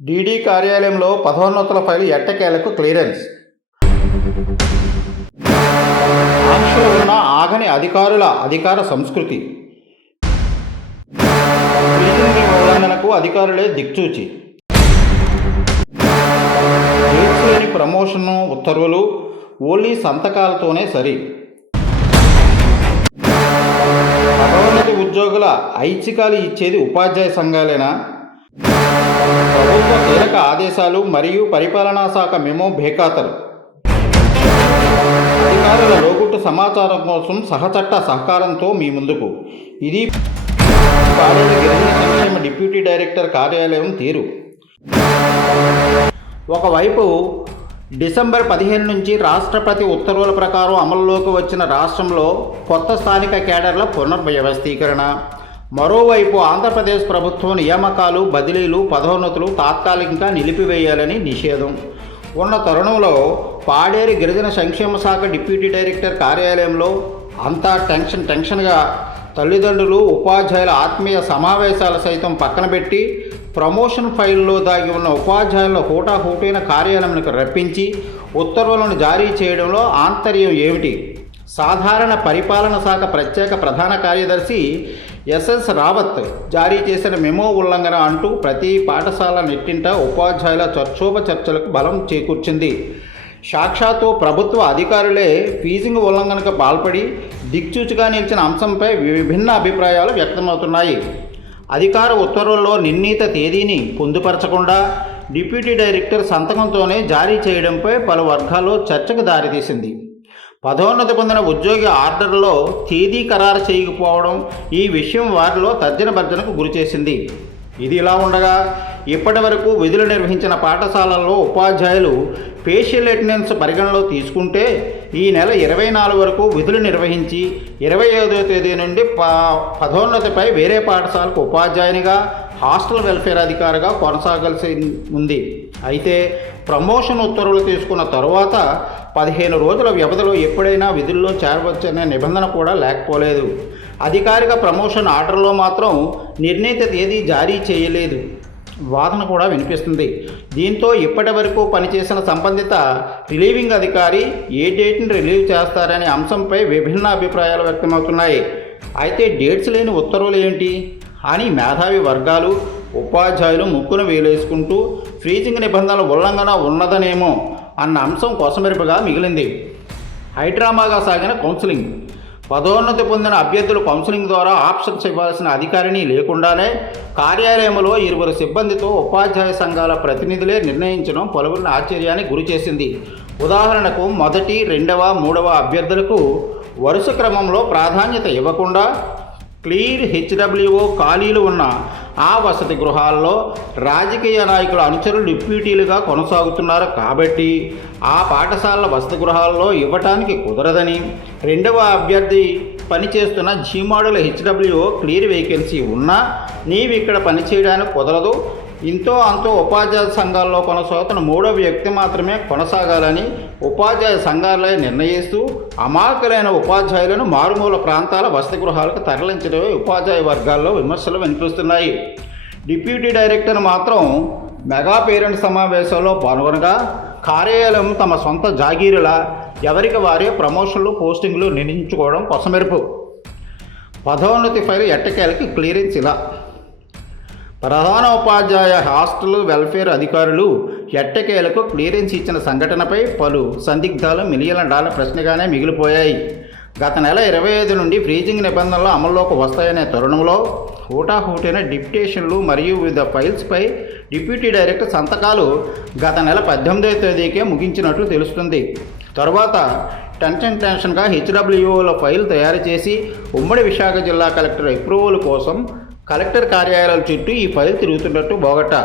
DD కార్యాలయంలో పదోన్నతుల file ఎట్టకేలకు clearance. ఆంక్షలు ఉన్న ఆగని అధికారుల అధికార సంస్కృతి. ఫీజు ఉల్లంఘనకు అధికారులే దిక్చూచి. డేట్స్ లేని ప్రమోషన్ ఉత్తర్వులు ఓన్లీ సంతకాలతోనే సరి. పదోన్నతి ఉద్యోగుల ఐచ్ఛికాలు ఇచ్చేది ఉపాధ్యాయ సంఘాలేనా? ప్రభుత్వ కీలక ఆదేశాలు మరియు పరిపాలనా శాఖ మెమో బేఖాతరు. అధికారుల లోగుట్టు సమాచారం కోసం సహచట్ట సహకారంతో మీ ముందుకు. ఇది పాడేరు గిరిజన సంక్షేమ డిప్యూటీ డైరెక్టర్ కార్యాలయం తీరు. ఒకవైపు డిసెంబర్ 15 నుంచి రాష్ట్రపతి ఉత్తర్వుల ప్రకారం అమల్లోకి వచ్చిన రాష్ట్రంలో కొత్త స్థానిక కేడర్ల పునర్వ్యవస్థీకరణ, మరోవైపు ఆంధ్రప్రదేశ్ ప్రభుత్వం నియామకాలు, బదిలీలు, పదోన్నతులు తాత్కాలికంగా నిలిపివేయాలని నిషేధం ఉన్న తరుణంలో పాడేరు గిరిజన సంక్షేమ శాఖ డిప్యూటీ డైరెక్టర్ కార్యాలయంలో అంతా టెన్షన్గా తల్లిదండ్రులు, ఉపాధ్యాయుల ఆత్మీయ సమావేశాలు సైతం పక్కన పెట్టి ప్రమోషన్ ఫైల్లో దాగి ఉన్న ఉపాధ్యాయుల హూటాహూటైన కార్యాలయానికి రప్పించి ఉత్తర్వులను జారీ చేయడంలో ఆంతర్యం ఏమిటి? సాధారణ పరిపాలన శాఖ ప్రత్యేక ప్రధాన కార్యదర్శి ఎస్ఎస్ రావత్ జారీ చేసిన మెమో ఉల్లంఘన అంటూ ప్రతి పాఠశాల నెట్టింట ఉపాధ్యాయుల చర్చోపచర్చలకు బలం చేకూర్చింది. సాక్షాత్తు ప్రభుత్వ అధికారులే ఫీజింగ్ ఉల్లంఘనకు పాల్పడి దిక్చూచిగా నిలిచిన అంశంపై విభిన్న అభిప్రాయాలు వ్యక్తమవుతున్నాయి. అధికార ఉత్తర్వుల్లో నిర్ణీత తేదీని పొందుపరచకుండా డిప్యూటీ డైరెక్టర్ సంతకంతోనే జారీ చేయడంపై పలు వర్గాల్లో చర్చకు దారితీసింది. పదోన్నతి పొందిన ఉద్యోగి ఆర్డర్లో తేదీ ఖరారు చేయకపోవడం ఈ విషయం వారిలో తర్జన భర్జనకు గురిచేసింది. ఇది ఇలా ఉండగా ఇప్పటి వరకు విధులు నిర్వహించిన పాఠశాలల్లో ఉపాధ్యాయులు ఫేషియల్ అటెండెన్స్ పరిగణలో తీసుకుంటే ఈ నెల 24 వరకు విధులు నిర్వహించి 25వ తేదీ నుండి పదోన్నతిపై వేరే పాఠశాలకు ఉపాధ్యాయునిగా, హాస్టల్ వెల్ఫేర్ అధికారిగా కొనసాగాల్సి ఉంది. అయితే ప్రమోషన్ ఉత్తర్వులు తీసుకున్న తరువాత 15 రోజుల వ్యవధిలో ఎప్పుడైనా విధుల్లో చేరవచ్చనే నిబంధన కూడా లేకపోలేదు. అధికారిక ప్రమోషన్ ఆర్డర్లో మాత్రం నిర్ణీత తేదీ జారీ చేయలేదు వాదన కూడా వినిపిస్తుంది. దీంతో ఇప్పటి వరకు పనిచేసిన సంబంధిత రిలీవింగ్ అధికారి ఏ డేట్ని రిలీవ్ చేస్తారనే అంశంపై విభిన్న అభిప్రాయాలు వ్యక్తమవుతున్నాయి. అయితే డేట్స్ లేని ఉత్తర్వులు ఏంటి అని మేధావి వర్గాలు, ఉపాధ్యాయులు ముక్కును వేలేసుకుంటూ ఫ్రీజింగ్ నిబంధనల ఉల్లంఘన ఉన్నదనేమో అన్న అంశం కొసమెరుపుగా మిగిలింది. హైడ్రామాగా సాగిన కౌన్సిలింగ్. పదోన్నతి పొందిన అభ్యర్థులు కౌన్సిలింగ్ ద్వారా ఆప్షన్స్ ఇవ్వాల్సిన అధికారిని లేకుండానే కార్యాలయంలో 2 సిబ్బందితో ఉపాధ్యాయ సంఘాల ప్రతినిధులే నిర్ణయించడం పలువురిని ఆశ్చర్యానికి గురిచేసింది. ఉదాహరణకు మొదటి, 2వ, 3వ అభ్యర్థులకు వరుస క్రమంలో ప్రాధాన్యత ఇవ్వకుండా క్లియర్ హెచ్డబ్ల్యూఓ ఖాళీలు ఉన్న ఆ వసతి గృహాల్లో రాజకీయ నాయకుల అనుచరులు డిప్యూటీలుగా కొనసాగుతున్నారు కాబట్టి ఆ పాఠశాలల వసతి గృహాల్లో ఇవ్వటానికి కుదరదని, 2వ అభ్యర్థి పనిచేస్తున్న జీమాడుల హెచ్డబ్ల్యూఓ క్లియర్ వేకెన్సీ ఉన్నా నీవు ఇక్కడ పనిచేయడానికి కుదరదు, ఇంతో అంతో ఉపాధ్యాయ సంఘాల్లో కొనసాగుతున్న 3వ వ్యక్తి మాత్రమే కొనసాగాలని ఉపాధ్యాయ సంఘాలే నిర్ణయిస్తూ అమాయకులైన ఉపాధ్యాయులను మారుమూల ప్రాంతాల వసతి గృహాలకు తరలించడమే ఉపాధ్యాయ వర్గాల్లో విమర్శలు వినిపిస్తున్నాయి. డిప్యూటీ డైరెక్టర్ మాత్రం మెగా పేరెంట్ సమావేశంలో పాల్గొనగా కార్యాలయం తమ సొంత జాగీరులా ఎవరికి వారే ప్రమోషన్లు, పోస్టింగ్లు నిర్ణయించుకోవడం కొసమెరుపు. పదోన్నతి ఫైలు ఎట్టకేలకి క్లియరెన్స్ ఇలా. ప్రధాన ఉపాధ్యాయ, హాస్టల్ వెల్ఫేర్ అధికారులు ఎట్టకేలకు క్లియరెన్స్ ఇచ్చిన సంఘటనపై పలు సందిగ్ధాలు మిలియన్ల డాలర్ ప్రశ్నగానే మిగిలిపోయాయి. గత నెల 25 నుండి ఫ్రీజింగ్ నిబంధనలు అమల్లోకి వస్తాయనే తరుణంలో హూటాహూటైన డిప్యుటేషన్లు మరియు వివిధ ఫైల్స్పై డిప్యూటీ డైరెక్టర్ సంతకాలు గత నెల 18వ తేదీకే ముగించినట్లు తెలుస్తుంది. తరువాత టెన్షన్గా హెచ్డబ్ల్యూఓల ఫైల్ తయారు చేసి ఉమ్మడి విశాఖ జిల్లా కలెక్టర్ అప్రూవల్ కోసం కలెక్టర్ కార్యాలయాల చుట్టూ ఈ ఫైల్ తిరుగుతున్నట్టు బోగట్టా.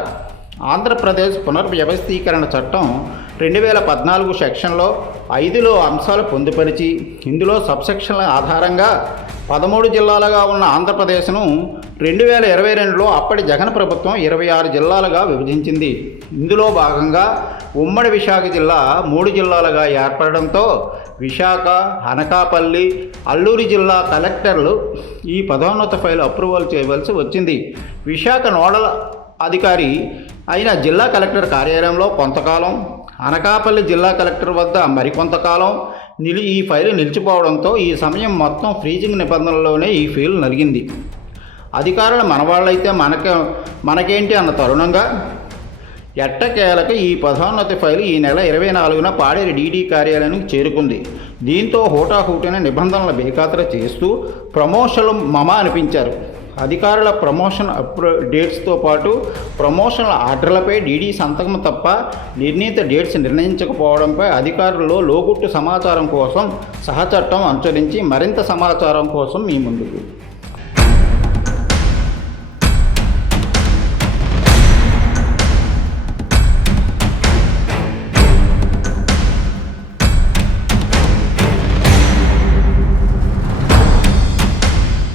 ఆంధ్రప్రదేశ్ పునర్వ్యవస్థీకరణ చట్టం 2014 సెక్షన్లో 5లో అంశాలు పొందుపరిచి ఇందులో సబ్సెక్షన్ల ఆధారంగా 13 జిల్లాలుగా ఉన్న ఆంధ్రప్రదేశ్ను 2022లో అప్పటి జగన్ ప్రభుత్వం 26 జిల్లాలుగా విభజించింది. ఇందులో భాగంగా ఉమ్మడి విశాఖ జిల్లా 3 జిల్లాలుగా ఏర్పడడంతో విశాఖ, అనకాపల్లి, అల్లూరి జిల్లా కలెక్టర్లు ఈ పదోన్నత ఫైల్ అప్రూవల్ చేయవలసి వచ్చింది. విశాఖ నోడల్ అధికారి అయినా జిల్లా కలెక్టర్ కార్యాలయంలో కొంతకాలం, అనకాపల్లి జిల్లా కలెక్టర్ వద్ద మరికొంతకాలం ఈ ఫైలు నిలిచిపోవడంతో ఈ సమయం మొత్తం ఫ్రీజింగ్ నిబంధనల్లోనే ఈ ఫైలు నలిగింది. అధికారులు మనవాళ్ళైతే మనకేంటి అన్న తరుణంగా ఎట్టకేలకు ఈ పదోన్నతి ఫైలు ఈ నెల 24న పాడేరు డీడీ కార్యాలయానికి చేరుకుంది. దీంతో హోటాహోటిన నిబంధనల బేఖాతరు చేస్తూ ప్రమోషన్లు మమ అనిపించారు. అధికారుల ప్రమోషన్ డేట్స్తో పాటు ప్రమోషన్ల ఆర్డర్లపై డీడీ సంతకం తప్ప నిర్ణీత డేట్స్ నిర్ణయించకపోవడంపై అధికారుల్లో లోగుట్టు సమాచారం కోసం సహచట్టం అనుసరించి మరింత సమాచారం కోసం మీ ముందుకు